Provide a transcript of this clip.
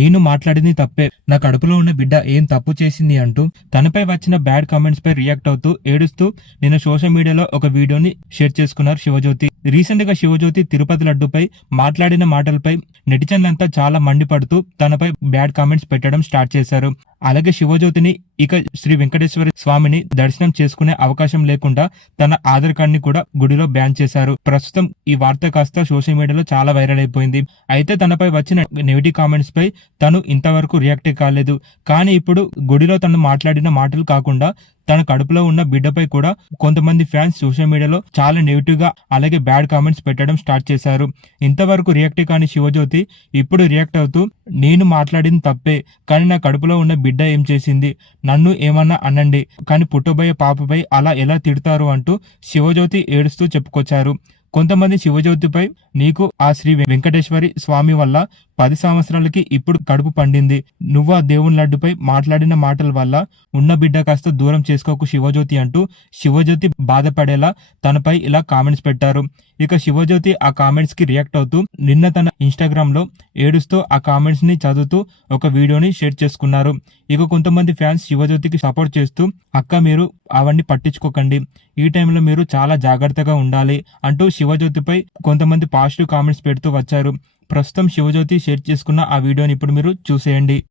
నేను మాట్లాడింది తప్పే, నా కడుపులో ఉన్న బిడ్డ ఏం తప్పు చేసింది అంటూ తనపై వచ్చిన బ్యాడ్ కామెంట్స్ పై రియాక్ట్ అవుతూ ఏడుస్తూ నిన్న సోషల్ మీడియాలో ఒక వీడియోని షేర్ చేసుకున్నారు శివజ్యోతి. రీసెంట్ గా శివజ్యోతి తిరుపతి లడ్డుపై మాట్లాడిన మాటలపై నెటిజన్లంతా చాలా మండిపడుతూ తనపై బ్యాడ్ కామెంట్స్ పెట్టడం స్టార్ట్ చేశారు. అలాగే శివజ్యోతిని ఇక శ్రీ వెంకటేశ్వర స్వామిని దర్శనం చేసుకునే అవకాశం లేకుండా తన ఆధార్ కార్డ్ ని కూడా గుడిలో బ్యాన్ చేశారు. ప్రస్తుతం ఈ వార్త కాస్త సోషల్ మీడియాలో చాలా వైరల్ అయిపోయింది. అయితే తనపై వచ్చిన నెగిటివ్ కామెంట్స్ పై తను ఇంతవరకు రియాక్ట్ కాలేదు. కానీ ఇప్పుడు గుడిలో తను మాట్లాడిన మాటలు కాకుండా తన కడుపులో ఉన్న బిడ్డపై కూడా కొంతమంది ఫ్యాన్స్ సోషల్ మీడియాలో చాలా నెగిటివ్ గా అలాగే బ్యాడ్ కామెంట్స్ పెట్టడం స్టార్ట్ చేశారు. ఇంతవరకు రియాక్ట్ కాని శివజ్యోతి ఇప్పుడు రియాక్ట్ అవుతూ నేను మాట్లాడింది తప్పే, కానీ నా కడుపులో ఉన్న బిడ్డ ఏం చేసింది, నన్ను ఏమన్నా అనండి, కానీ పుట్టబోయే పాపపై అలా ఎలా తిడతారు అంటూ శివజ్యోతి ఏడుస్తూ చెప్పుకొచ్చారు. కొంతమంది శివజ్యోతిపై నీకు ఆ శ్రీ వెంకటేశ్వరి స్వామి వల్ల 10 సంవత్సరాలకి ఇప్పుడు కడుపు పండింది, నువ్వు ఆ దేవుని లడ్డుపై మాట్లాడిన మాటల వల్ల ఉన్న బిడ్డ కాస్త దూరం చేసుకోకు శివజ్యోతి అంటూ శివజ్యోతి బాధపడేలా తనపై ఇలా కామెంట్స్ పెట్టారు. ఇక శివజ్యోతి ఆ కామెంట్స్ కి రియాక్ట్ అవుతూ నిన్న తన ఇన్స్టాగ్రామ్ లో ఏడుస్తూ ఆ కామెంట్స్ ని చదువుతూ ఒక వీడియోని షేర్ చేసుకున్నారు. ఇక కొంతమంది ఫ్యాన్స్ శివజ్యోతికి సపోర్ట్ చేస్తూ అక్క మీరు అవన్నీ పట్టించుకోకండి, ఈ టైంలో మీరు చాలా జాగ్రత్తగా ఉండాలి అంటూ శివజ్యోతిపై కొంతమంది పాజిటివ్ కామెంట్స్ పెడుతూ వచ్చారు. ప్రస్తుతం శివజ్యోతి షేర్ చేసుకున్న ఆ వీడియోని ఇప్పుడు మీరు చూసేయండి.